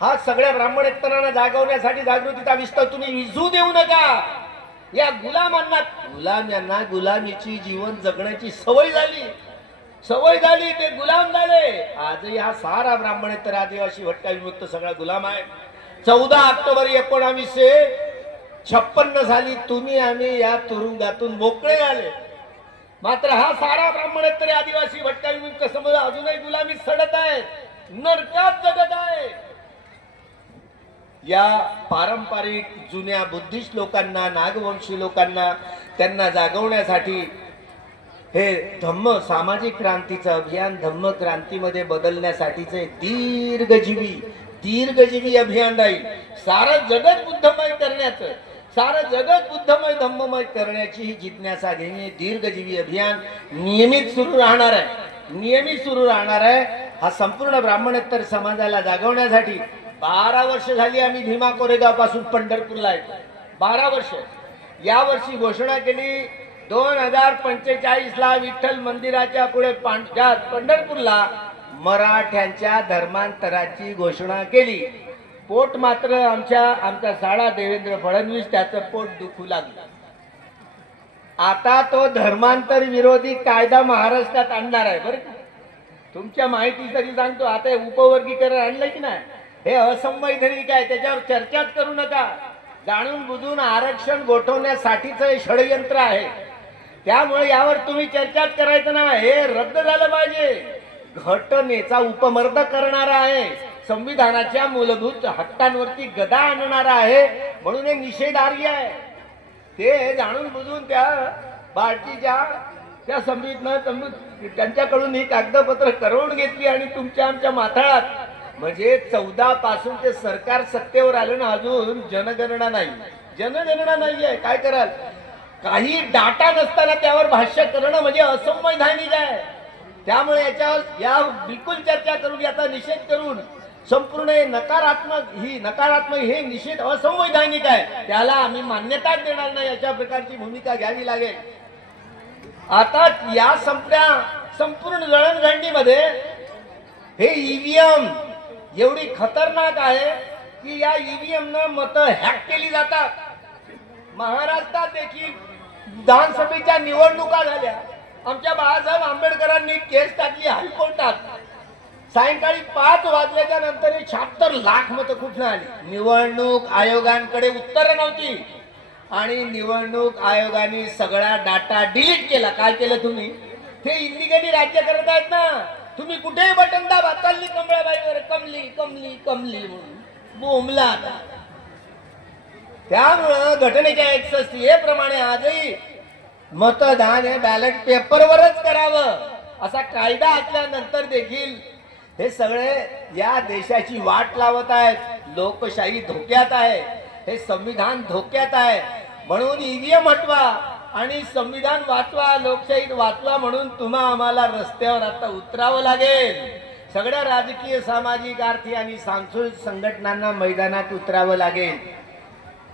हा सगळ्या ब्राह्मणेतरांना जागवण्यासाठी जागृतीचा विस्तार तुम्ही विझू देऊ नका. या गुलामांना गुलामीची जीवन जगण्याची सवय झाली, ते गुलाम झाले. आजही हा सारा ब्राह्मणेतर, आदिवासी, भटका, विमुक्त सगळा गुलाम आहे. 14 ऑक्टोबर 1956 साली तुम्ही आम्ही या तुरुंगातून मोकळे झाले. मात्र हा सारा ब्राह्मणेतर, आदिवासी, भटका, विमुक्त समाज अजूनही गुलामी सडत आहे, नरकात जगत आहे. या पारंपरिक जुन्या बुद्धिस्ट लोकांना, नागवंशी लोकांना, त्यांना जागवण्यासाठी हे धम्म सामाजिक क्रांतीचं अभियान धम्म क्रांतीमध्ये बदलण्यासाठीचे दीर्घजीवी अभियान राहील. सारं जगत बुद्धमय करण्याचं, सारं जगत बुद्धमय धम्ममय करण्याची ही जिज्ञासा घेणे दीर्घजीवी अभियान नियमित सुरू राहणार आहे. हा संपूर्ण ब्राह्मणेतर समाजाला जागवण्यासाठी 12 वर्ष झाली आम्ही भीमा कोरेगाव पासून पंढरपूरला आहे. 12 वर्ष. या वर्षी घोषणा केली 2045 ला विठ्ठल मंदिराच्या पुढे पंढरपूरला मराठ्यांच्या धर्मांतराची घोषणा केली. पोट मात्र आमचा साडा देवेंद्र फडणवीस त्याचं पोट दुखू लागलं. आता तो धर्मांतर विरोधी कायदा महाराष्ट्रात आणणार आहे. बरं का, तुमच्या माहितीसाठी सांगतो. आता हे उपवर्गीकरण आणलं की नाही, हे असंवैधानिक आहे, त्याच्यावर चर्चाच करू नका. जाणून बुजून आरक्षण गोठवण्यासाठीच हे षडयंत्र आहे. त्यामुळे यावर तुम्ही चर्चाच करायचं नाही. हे रद्द झालं पाहिजे. घटनेचा उपमर्द करणारा आहे, संविधानाच्या मूलभूत हक्कांवरती गदा आणणारा आहे, म्हणून हे निषेधार्ह आहे. ते जाणून बुजून त्या पार्टीच्या त्या त्यांच्याकडून ही कागदपत्र करवून घेतली आणि तुमच्या आमच्या माथाळात. म्हणजे 14 पासून ते सरकार सत्तेवर आलं ना, अजून जनगणना नाही. जनगणना नाही आहे, काय कराल? काही डाटा नसताना त्यावर भाष्य करणं म्हणजे असंवैधानिक आहे. त्यामुळे याच्यावर या बिलकुल चर्चा करून याचा निषेध करून संपूर्ण हे नकारात्मक हे निषेध असंवैधानिक आहे, त्याला आम्ही मान्यता देणार नाही. अशा प्रकारची भूमिका घ्यावी लागेल. आता या संपूर्ण जळणघडणीमध्ये हे ईव्हीएम एवढी खतरनाक आहे की या ईव्हीएम न मतं हॅक केली जातात. महाराष्ट्रात देखील विधानसभेच्या निवडणुका झाल्या. आमच्या बाळासाहेब आंबेडकरांनी केस टाकली हायकोर्टात. सायंकाळी 5 वाजल्याच्या नंतर 76 लाख मतं कुठून आली? निवडणूक आयोगांकडे उत्तर नव्हती आणि निवडणूक आयोगाने सगळा डाटा डिलीट केला. काय केलं तुम्ही? ते इल्लिगली राज्य करत आहेत ना. तुम्ही कुठेही बटन दाबा, चालली कमळाबाईवर कमली कमली कमली म्हणून बोंबला आता. त्यामुळं घटनेच्या 61 प्रमाणे आजही मतदान हे बॅलेट पेपरवरच करावं असा कायदा असल्यानंतर देखील हे सगळे या देशाची वाट लावत आहेत. लोकशाही धोक्यात आहे, हे संविधान धोक्यात आहे. म्हणून ईव्हीएम हटवा आणि संविधान वाचवा, लोकशाही वाचवा. म्हणून तुम्हा आम्हाला रस्त्यावर आता उतरावं लागेल. सगळ्या राजकीय, सामाजिक, आर्थिक आणि सांस्कृतिक संघटनांना मैदानात उतरावं लागेल.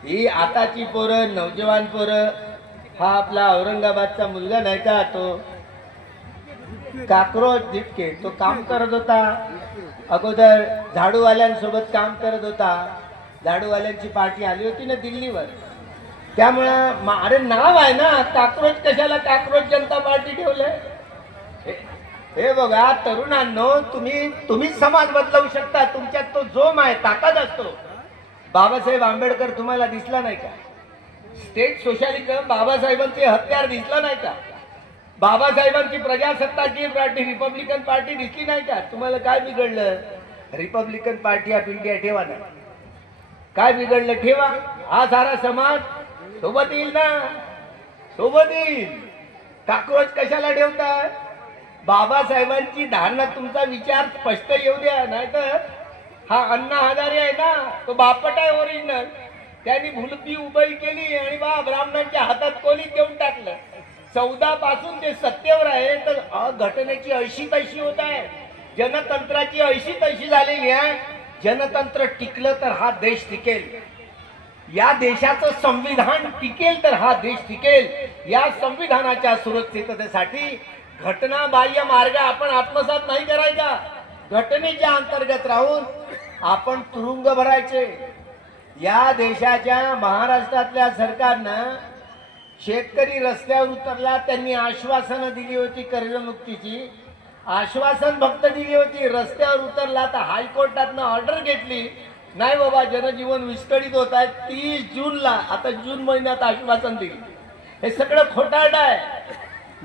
ही आताची पोरं, नौजवान पोरं, हा आपला औरंगाबादचा मुलगा नाही का, तो काक्रोच दिटके, तो काम करत होता. अगोदर झाडूवाल्यांसोबत काम करत होता. झाडूवाल्यांची पार्टी आली होती ना दिल्लीवर. त्यामुळं अरे नाव आहे ना, काक्रोच कशाला काक्रोच जनता पार्टी ठेवलंय? हे बघा तरुणांनो, तुम्ही समाज बदलवू शकता. तुमच्यात तो जोम आहे, ताकद असतो. बाबासाहेब आंबेडकर तुम्हाला दिसला नाही का? स्टेट सोशलिझम बाबासाहेबांचे हत्यार दिसला नाही का? बाबासाहेबांची प्रजासत्ताकी पार्टी, रिपब्लिकन पार्टी दिसली नाही का? तुम्हाला काय बिघडलं? रिपब्लिकन पार्टी ऑफ इंडिया ठेवा ना. काय बिघडलं? ठेवा. हा सारा समाज सोबत येईल ना, सोबत येईल. काक्रोच कशाला ठेवताय? बाबासाहेबांची धारणा, तुमचा विचार स्पष्ट येऊ द्या. नाही तर हा अण्णा हजारे आहे ना, तो बापट आहे ओरिजिनल. त्यांनी भुलपी उभई केली आणि ब्राह्मणांच्या हातात कोणी देऊन टाकलं. 14 पासून ते सत्तेवर आहे, तर घटनेची ऐशी तैशी होत आहे. जनतंत्राची ऐशी तैशी झालेली आहे. जनतंत्र टिकलं तर हा देश टिकेल. या देशाचं संविधान टिकेल तर हा देश टिकेल. या संविधानाच्या सुरक्षिततेसाठी घटनाबाह्य मार्ग आपण आत्मसात नाही करायचा. घटनेच्या अंतर्गत राहून आपण तुरुंग भरायचे. या देशाच्या महाराष्ट्रातल्या सरकारनं शेतकरी रस्त्यावर उतरला, त्यांनी आश्वासनं दिली होती कर्जमुक्तीची. आश्वासन फक्त दिली होती, रस्त्यावर उतरला तर हायकोर्टातनं ऑर्डर घेतली. नाही बाबा, जनजीवन विस्कळीत होत आहे. 30 जूनला, आता जून महिन्यात आश्वासन दिली. हे सगळं खोटारडं आहे.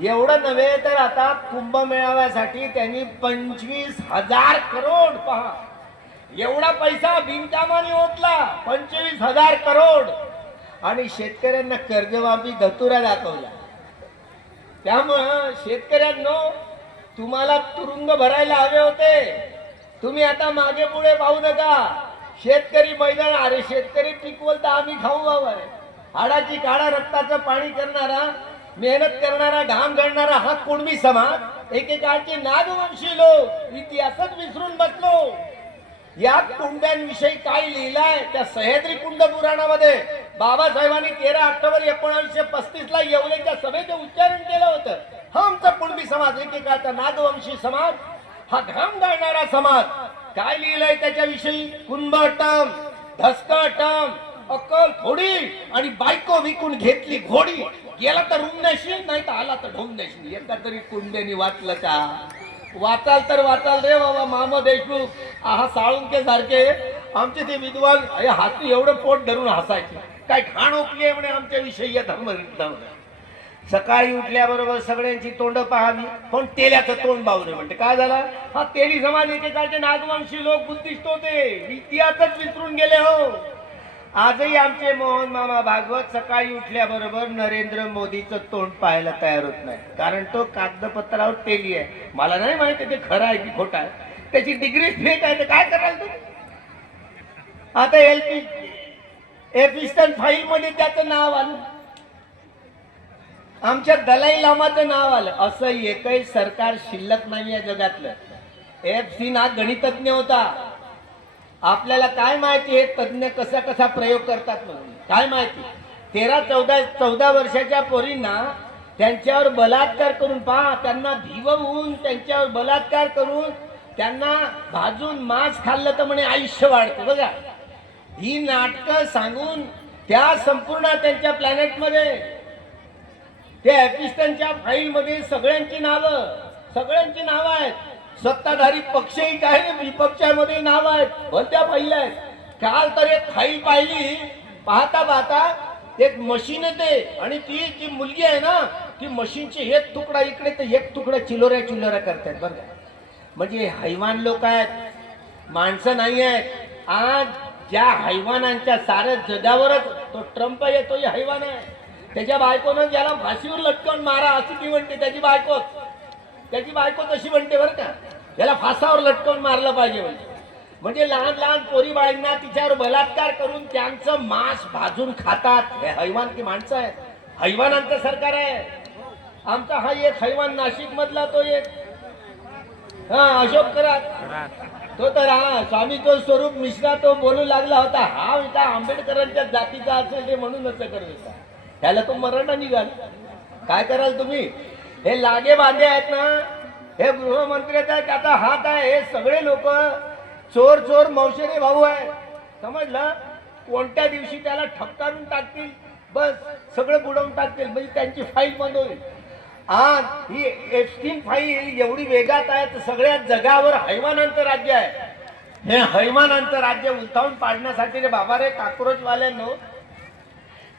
एवढं नव्हे तर आता कुंभमेळाव्यासाठी त्यांनी 25,000 करोड, पहा एवढा पैसा बिनकामाने ओतला. 25,000 करोड. आणि शेतकऱ्यांना कर्जमाफी धतुरा दाखवला. त्यामुळं शेतकऱ्यांनो, तुम्हाला तुरुंग भरायला हवे होते. तुम्ही आता मागे पुढे पाहू नका. शेतकरी मैदान, अरे शेतकरी पिकवल तर आम्ही खाऊ हवंय. हाडाची काळा रक्ताचं पाणी करणारा, मेहनत करणारा, घाम गळणारा हा कुणबी समाज, एकेकाळचे नागवंशी लोक इतिहासच विसरून बसलो. या कुंड्यांविषयी काय लिहिलंय त्या सह्याद्री कुंड पुराणामध्ये? बाबासाहेबांनी 13 ऑक्टोबर 1935 ला येवलेच्या सभेचं उच्चारण केलं होतं. हा आमचा कुणबी समाज, एकेकाळचा नागवंशी समाज, हा घाम गाळणारा समाज. काय लिहिलंय त्याच्याविषयी? कुंभटम, धसकटम, अक्कल थोडी आणि बायको विकून घेतली घोडी. गेला तर रुमण्याशी, नाही तर आला तर ढोमण्याशी. एका तरी कुंड्यानी वाचलं का? वाचाल तर वाचाल रे बाबा. मामा देशमुख, हा साळुंके सारखे आमचे ते विद्वान हाती एवढं पोट धरून हसायचे. काय घाण ओकली आहे म्हणे आमच्या विषयी या धर्म. सकाळी उठल्याबरोबर सगळ्यांची तोंड पाहावी, पण तेल्याचं तोंड बावलं म्हणते. काय झाला? हा तेली समाज एकेकाळचे नागवंशी लोक बुद्धिस्ट होते, इतिहासच विसरून गेले हो. आजही आमचे मोहन मामा भागवत सकाळी उठल्याबरोबर नरेंद्र मोदीचं तोंड पाहायला तयार होत नाही, कारण तो कागदपत्रावर तेली आहे. मला नाही माहिती ते खरं आहे की खोटं आहे, त्याची डिग्री फेक आहे, तर काय कराल तुम्ही? आता एपिस्टन फाईल मध्ये त्याचं नाव आलं, आमच्या दलाई लामाचं नाव आलं. असं एकही सरकार शिल्लक नाही आहे जगातलं. FC ना गणितज्ञ होता. आपल्याला काय माहिती हे तज्ञ कसा कसा प्रयोग करतात म्हणून काय माहिती. 13-14 वर्षाच्या पोरींना त्यांच्यावर बलात्कार करून पहा, त्यांना भिवून त्यांच्यावर बलात्कार करून त्यांना भाजून मांस खाल्लं तर म्हणे आयुष्य वाढतं. बघा, ही नाटकं सांगून त्या संपूर्ण त्यांच्या प्लॅनेटमध्ये त्या एपिस्टनच्या फाईल मध्ये सगळ्यांची नावं आहेत. सत्ताधारी पक्षही काय विपक्षामध्ये नाव आहेत, भलत्या फाईल आहेत. काल तर एक फाईल पाहिली, पाहता एक मशीन येते आणि ती जी मुलगी आहे ना, ती मशीनची एक तुकडा इकडे तर एक तुकडा चिलोऱ्या करतात. बरं का, म्हणजे हैवान लोक आहेत, माणसं नाही आहेत. आज ज्या हैवानांच्या साऱ्या जगावरच तो ट्रम्प येतो, हे हैवान आहे. त्याच्या बायकोनं ज्याला फाशीवर लटकवून मारा अशी ती म्हणते, त्याची बायको तशी म्हणते बरं का, याला फासावर लटकवून मारलं पाहिजे म्हणजे लहान पोरी बाळींना तिच्यावर बलात्कार करून त्यांचं मांस भाजून खातात. हे हैवान की माणसं आहे? हैवानांचं सरकार आहे. आमचा हा एक हैवान नाशिक मधला तो एक अशोक करात, तो तर स्वामी तो स्वरूप मिश्रा तो बोलू लागला होता, हा विका आंबेडकरांच्या जातीचा असेल ते म्हणून असं करत होता. त्याला तो मराठा निघाल. काय कराल तुम्ही? हे लागे बांधे आहेत ना, हे गृहमंत्र्याचा त्याचा हात आहे. हे सगळे लोक चोर मौशेरे भाऊ आहे, समजलं? कोणत्या दिवशी त्याला ठपकारून टाकतील, बस सगळं बुडवून टाकतील, म्हणजे त्यांची फाईल बंद होईल. आज ही एप्स्टीन फाईल एवढी वेगात आहे तर सगळ्या जगावर हैवानांचं राज्य आहे. हे हैवानांचं राज्य उलथावून पाडण्यासाठी रे बाबा रे काक्रोचवाल्यांनो,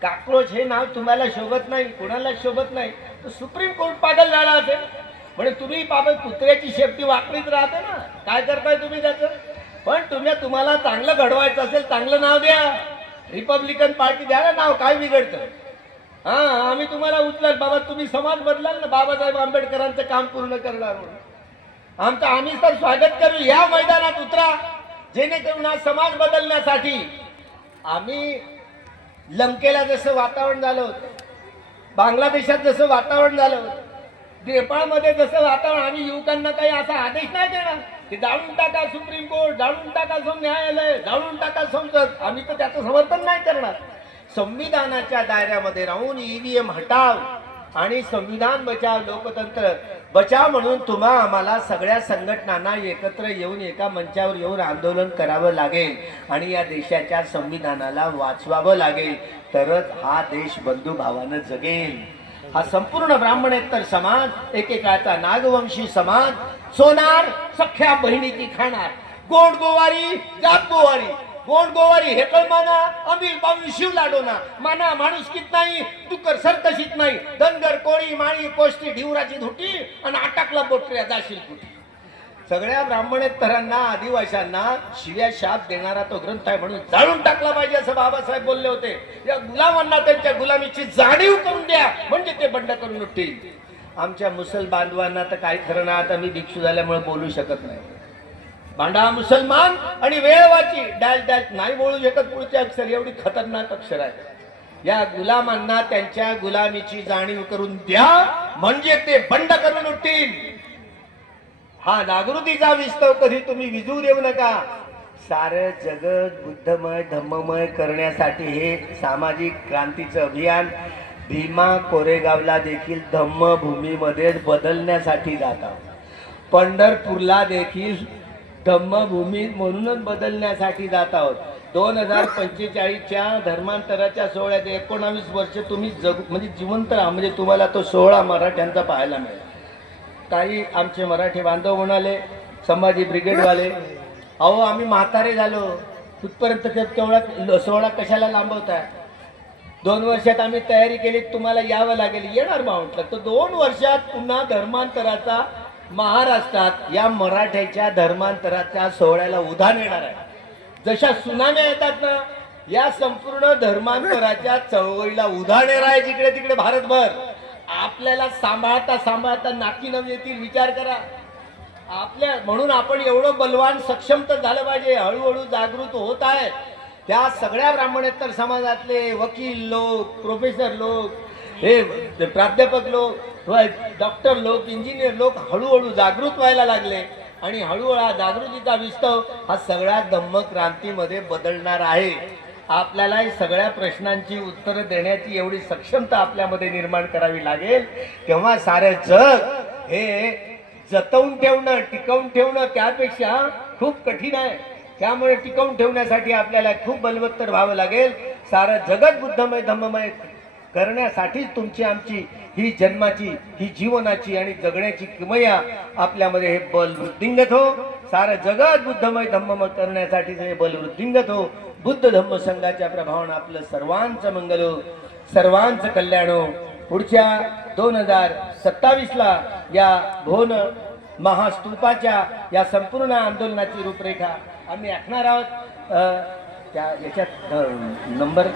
काक्रोच हे नाव तुम्हाला शोभत नाही, कोणाला शोभत नाही. तर सुप्रीम कोर्ट पागल झाला असेल म्हणजे तुम्ही बाबा कुत्र्याची शेपटी वाकडीच राहते ना, काय करताय तुम्ही त्याचं? पण तुम्हाला चांगलं घडवायचं असेल, चांगलं नाव द्या, रिपब्लिकन पार्टी द्या ना नाव, काय बिघडतं? आम्ही तुम्हाला उचलाल बाबा, तुम्ही समाज बदलाल ना, बाबासाहेब आंबेडकरांचं काम पूर्ण करणार म्हणून आम्ही तर स्वागत करू. या मैदानात उतरा, जेणेकरून हा समाज बदलण्यासाठी. आम्ही लंकेला जसं वातावरण झालं होतं, बांगलादेशात जसं वातावरण झालं होतं, नेपाळमध्ये जसं वातावरण, आम्ही युवकांना काही असा आदेश नाही देणार की जाळून टाका सुप्रीम कोर्ट, जाळून टाका न्यायालय, जाळून टाका संसद. आम्ही तर त्याचं समर्थन नाही करणार. संविधानाच्या दायऱ्यामध्ये राहून EVM हटाव आणि संविधान बचाव, लोकतंत्र बचाव म्हणून आम्हाला सगळ्या संघटनांना एकत्र येऊन एका मंचावर येऊन आंदोलन करावं लागेल आणि या देशाच्या संविधानाला वाचवावं लागेल, तरच हा देश बंधुभावानं जगेल. हा संपूर्ण ब्राह्मणेतर समाज, एकेकाळचा नागवंशी समाज, सोनार सख्या बहिणीची खाणार, गोड गोवारी जात गोवारी, गोड गोवारी हेकळ माना, अमिल पाऊन शिव लाडोना, माना माणुसकीत नाही, दुकर सरकशीत नाही, धनगर कोळी माळी कोष्टी ढिवराची धुटी आणि आटाकला बोटऱ्या जाशील कुठी. सगळ्या ब्राह्मणेतरांना, आदिवाशांना शिव्या शाप देणारा तो ग्रंथ आहे, म्हणून जाळून टाकला पाहिजे असं बाबासाहेब बोलले होते. या गुलामांना त्यांच्या गुलामीची जाणीव करून द्या, म्हणजे ते बंड करून उठतील. आमच्या मुसल बांधवांना तर काही खरं नाही, आता मी भिक्षू झाल्यामुळे बोलू शकत नाही. भांडा मुसलमान आणि वेळवाची डॅश नाही बोलू शकत पुढचे अक्षर, एवढी खतरनाक अक्षर आहे. या गुलामांना त्यांच्या गुलामीची जाणीव करून द्या, म्हणजे ते बंड करून उठतील. हा जागृतीचा विस्तव कधी तुम्ही विजू देऊ नका. सारं जगत बुद्धमय धम्ममय करण्यासाठी हे सामाजिक क्रांतीचं अभियान भीमा कोरेगावला देखील धम्मभूमीमध्ये बदलण्यासाठी जातात. पंढरपूरला देखील धम्मभूमी म्हणूनच बदलण्यासाठी जात आहोत. 2045च्या धर्मांतराच्या सोहळ्यात 19 वर्ष तुम्ही म्हणजे जिवंत राहा, म्हणजे तुम्हाला तो सोहळा मराठ्यांचा पाहायला मिळेल. काही आमचे मराठी बांधव म्हणाले, संभाजी ब्रिगेडवाले, अहो आम्ही म्हातारे झालो, कुठपर्यंत तेवढा सोहळा कशाला लांबवताय? 2 वर्षात आम्ही तयारी केली, तुम्हाला यावं लागेल. येणार बा म्हटलं. तर 2 वर्षात पुन्हा धर्मांतराचा महाराष्ट्रात या मराठ्याच्या धर्मांतराच्या सोहळ्याला उधाण येणार आहे. जशा सुनाम्या येतात ना, या संपूर्ण धर्मांतराच्या चळवळीला उधाण येणार आहे जिकडे तिकडे भारतभर. आपल्याला सांभाळता सांभाळता नाकी नव येतील. विचार करा आपल्या. म्हणून आपण एवढं बलवान सक्षम तर झालं पाहिजे. हळूहळू जागृत होत आहे. त्या सगळ्या ब्राह्मणेतर समाजातले वकील लोक, प्रोफेसर लोक, हे प्राध्यापक लोक, डॉक्टर लोक, इंजिनियर लोक हळूहळू जागृत व्हायला लागले. आणि हळूहळू हा जागृतीचा विस्तव हा सगळ्या धम्म क्रांतीमध्ये बदलणार आहे. आपल्याला सगळ्या प्रश्नांची उत्तरं देण्याची एवढी सक्षमता आपल्यामध्ये निर्माण करावी लागेल. तेव्हा सारे जग हे जतवून ठेवणं, टिकवून ठेवणं त्यापेक्षा खूप कठीण आहे. त्यामुळे टिकवून ठेवण्यासाठी आपल्याला खूप बलवत्तर व्हावं लागेल. सारं जगत बुद्धमय धम्ममय करण्यासाठीच तुमची आमची ही जन्माची, ही जीवनाची आणि जगण्याची किमया आपल्यामध्ये हे बल वृद्धिंगत हो. सारं जगत बुद्धमय धम्ममय करण्यासाठी हे बल वृद्धिंगत हो. बुद्ध धम्म संघाच्या प्रभावानं आपलं सर्वांचं मंगल हो, सर्वांचं कल्याण हो. पुढच्या 2027ला या भोन महास्तूपाच्या या संपूर्ण आंदोलनाची रूपरेखा आम्ही आखणार आहोत. त्या याच्यात नंबर